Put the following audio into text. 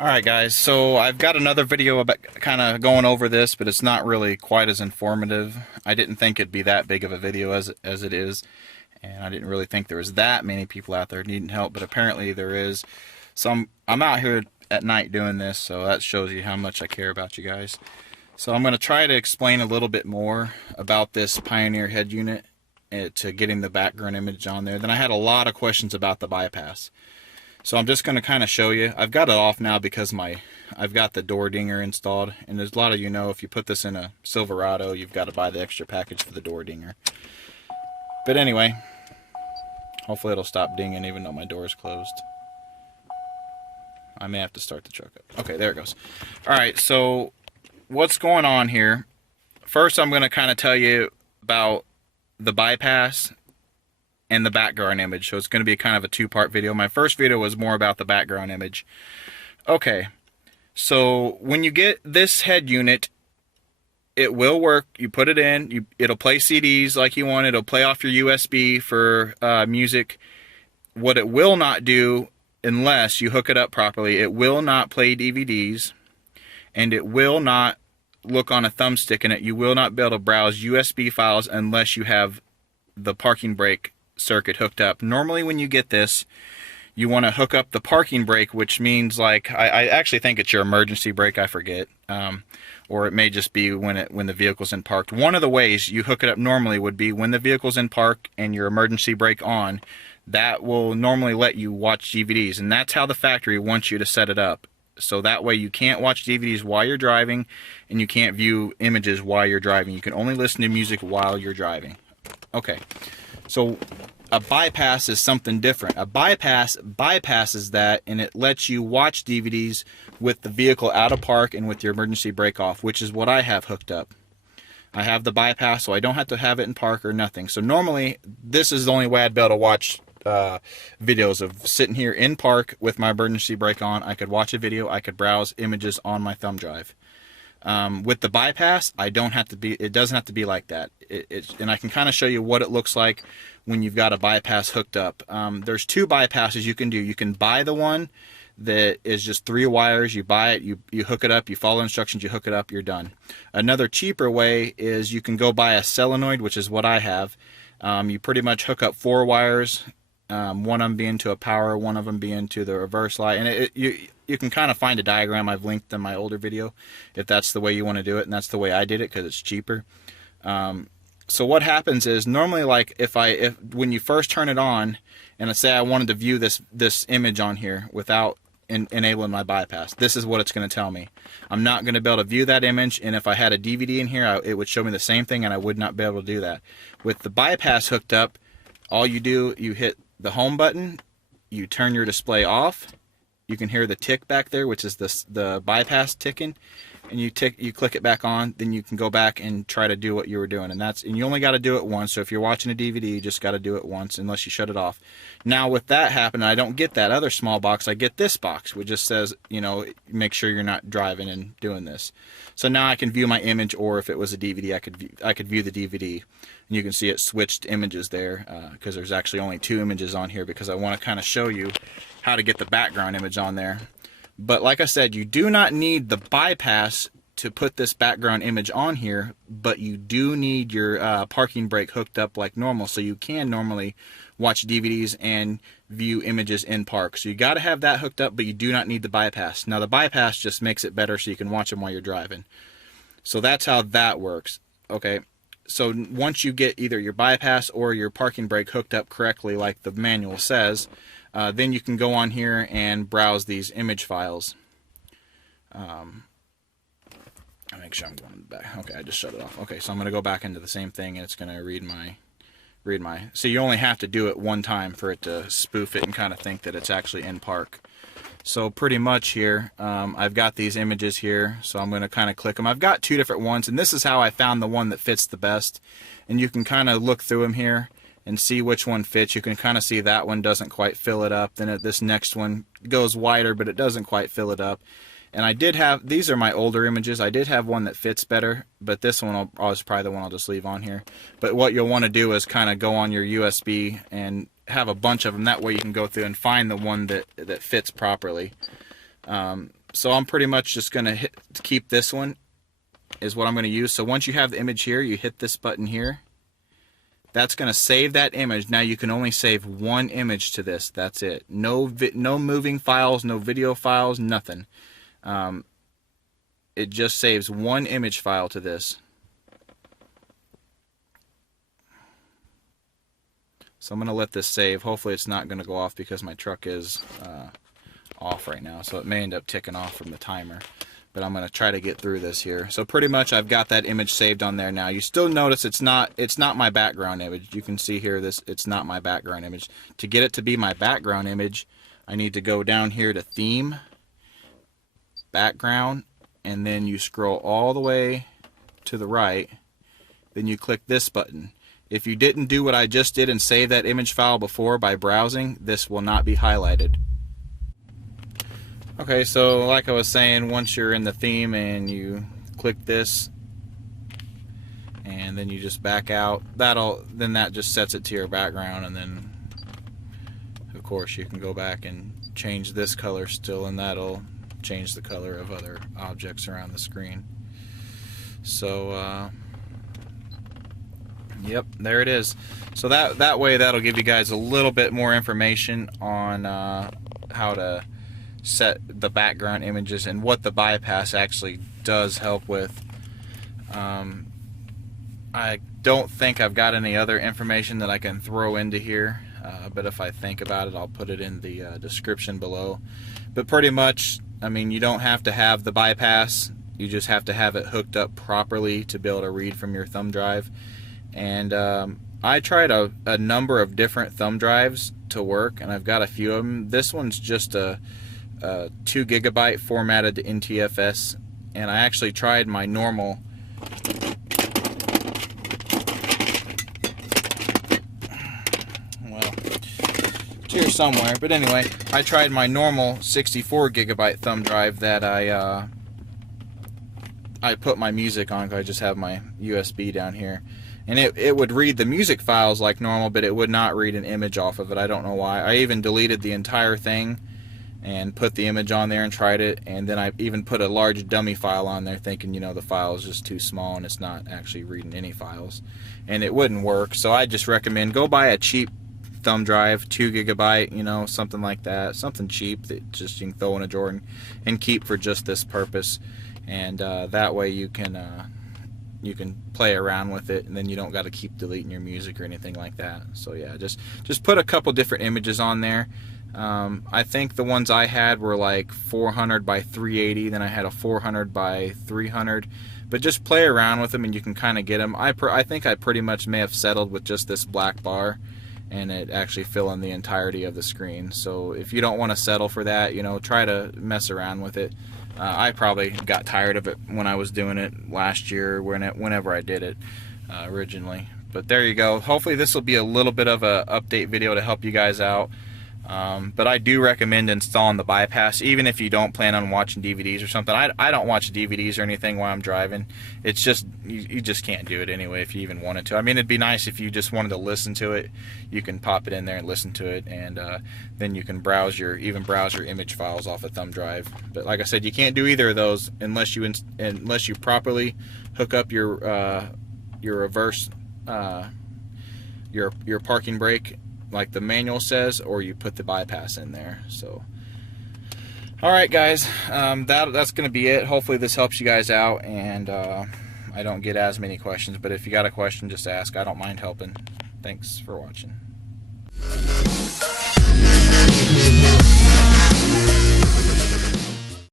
Alright guys, so I've got another video about kind of going over this, but it's not really quite as informative. I didn't think it'd be that big of a video as it is, and I didn't really think there was that many people out there needing help, but apparently there is. So I'm out here at night doing this, so that shows you how much I care about you guys. So I'm going to try to explain a little bit more about this Pioneer head unit to getting the background image on there. Then I had a lot of questions about the bypass. So I'm just going to kind of show you. I've got it off now because I've got the door dinger installed. And there's a lot of you know if you put this in a Silverado, you've got to buy the extra package for the door dinger. But anyway, hopefully it'll stop dinging even though my door is closed. I may have to start the truck up. Okay, there it goes. Alright, so what's going on here? First I'm going to kind of tell you about the bypass and the background image. So it's going to be kind of a two-part video. My first video was more about the background image. Okay, so when you get this head unit, it will work. You put it in, it'll play CDs like you want. It'll play off your USB for music. What it will not do, unless you hook it up properly, it will not play DVDs, and it will not look on a thumbstick in it. You will not be able to browse USB files unless you have the parking brake circuit hooked up. Normally when you get this, you want to hook up the parking brake, which means like I actually think it's your emergency brake, I forget, or it may just be when the vehicle's in parked. One of the ways you hook it up normally would be when the vehicle's in park and your emergency brake on. That will normally let you watch DVDs, and that's how the factory wants you to set it up. So that way you can't watch DVDs while you're driving, and you can't view images while you're driving. You can only listen to music while you're driving. Okay, so a bypass is something different. A bypass bypasses that, and it lets you watch DVDs with the vehicle out of park and with your emergency brake off, which is what I have hooked up. I have the bypass, so I don't have to have it in park or nothing. So normally, this is the only way I'd be able to watch videos of sitting here in park with my emergency brake on. I could watch a video, I could browse images on my thumb drive. With the bypass, it doesn't have to be like that. And I can kind of show you what it looks like when you've got a bypass hooked up. There's two bypasses you can do. You can buy the one that is just 3 wires. You buy it, you hook it up, you follow instructions, you hook it up, you're done. Another cheaper way is you can go buy a solenoid, which is what I have. You pretty much hook up 4 wires, one of them being to a power, one of them being to the reverse light, and you can kind of find a diagram I've linked in my older video if that's the way you want to do it, and that's the way I did it because it's cheaper. So what happens is normally, like if when you first turn it on, and I say I wanted to view this image on here without enabling my bypass, this is what it's going to tell me. I'm not going to be able to view that image, and if I had a DVD in here, it would show me the same thing, and I would not be able to do that. With the bypass hooked up, all you do, you hit the home button, you turn your display off. You can hear the tick back there, which is the bypass ticking, and you click it back on. Then you can go back and try to do what you were doing, and you only got to do it once. So if you're watching a DVD, you just got to do it once, unless you shut it off. Now with that happening, I don't get that other small box. I get this box, which just says, you know, make sure you're not driving and doing this. So now I can view my image, or if it was a DVD, I could view the DVD. And you can see it switched images there because there's actually only 2 images on here because I want to kind of show you how to get the background image on there. But like I said, you do not need the bypass to put this background image on here, but you do need your parking brake hooked up like normal, so you can normally watch DVDs and view images in park. So you got to have that hooked up, but you do not need the bypass. Now the bypass just makes it better so you can watch them while you're driving. So that's how that works. Okay. So once you get either your bypass or your parking brake hooked up correctly, like the manual says, then you can go on here and browse these image files. I'll make sure I'm going back. Okay, I just shut it off. Okay, so I'm going to go back into the same thing, and it's going to read my. So you only have to do it one time for it to spoof it and kind of think that it's actually in park. So pretty much here, I've got these images here, so I'm going to kind of click them. I've got 2 different ones, and this is how I found the one that fits the best. And you can kind of look through them here and see which one fits. You can kind of see that one doesn't quite fill it up. Then this next one goes wider, but it doesn't quite fill it up. And I did have, these are my older images. I did have one that fits better, but this one is probably the one I'll just leave on here. But what you'll want to do is kind of go on your USB and have a bunch of them. That way you can go through and find the one that fits properly. So I'm pretty much just going to keep this one is what I'm going to use. So once you have the image here, you hit this button here. That's going to save that image. Now you can only save one image to this. That's it. No moving files, no video files, nothing. It just saves one image file to this. So I'm going to let this save. Hopefully it's not going to go off because my truck is off right now. So it may end up ticking off from the timer. But I'm going to try to get through this here. So pretty much I've got that image saved on there now. You still notice it's not my background image. You can see here it's not my background image. To get it to be my background image, I need to go down here to Theme, Background, and then you scroll all the way to the right. Then you click this button. If you didn't do what I just did and save that image file before by browsing, this will not be highlighted. Okay, so like I was saying, once you're in the theme and you click this and then you just back out, then that just sets it to your background, and then of course you can go back and change this color still, and that'll change the color of other objects around the screen. So yep, there it is. So that way that'll give you guys a little bit more information on how to set the background images and what the bypass actually does help with. I don't think I've got any other information that I can throw into here, but if I think about it, I'll put it in the description below. But pretty much, I mean, you don't have to have the bypass, you just have to have it hooked up properly to be able to read from your thumb drive. And I tried a number of different thumb drives to work, and I've got a few of them. This one's just a 2 GB formatted to NTFS, and I actually tried my normal it's here somewhere, but anyway, I tried my normal 64 GB thumb drive that I put my music on, because I just have my USB down here, and it would read the music files like normal, but it would not read an image off of it. I don't know why. I even deleted the entire thing and put the image on there and tried it, and then I even put a large dummy file on there thinking, you know, the file is just too small and it's not actually reading any files, and it wouldn't work. So I just recommend go buy a cheap thumb drive, 2 GB, you know, something like that, something cheap that just you can throw in a drawer and keep for just this purpose, and that way you can play around with it, and then you don't got to keep deleting your music or anything like that. So yeah, just put a couple different images on there. I think the ones I had were like 400 by 380, then I had a 400 by 300, but just play around with them and you can kind of get them. I think I pretty much may have settled with just this black bar, and it actually fill in the entirety of the screen. So if you don't want to settle for that, you know, try to mess around with it. I probably got tired of it when I was doing it last year, whenever I did it originally. But there you go. Hopefully this will be a little bit of a update video to help you guys out. But I do recommend installing the bypass, even if you don't plan on watching DVDs or something. I don't watch DVDs or anything while I'm driving. It's just, you just can't do it anyway if you even wanted to. I mean, it'd be nice if you just wanted to listen to it. You can pop it in there and listen to it, and then you can browse your image files off a thumb drive. But like I said, you can't do either of those unless you properly hook up your reverse, your parking brake, like the manual says, or you put the bypass in there. So alright guys, that's gonna be it. Hopefully this helps you guys out, and I don't get as many questions, but if you got a question, just ask. I don't mind helping. Thanks for watching.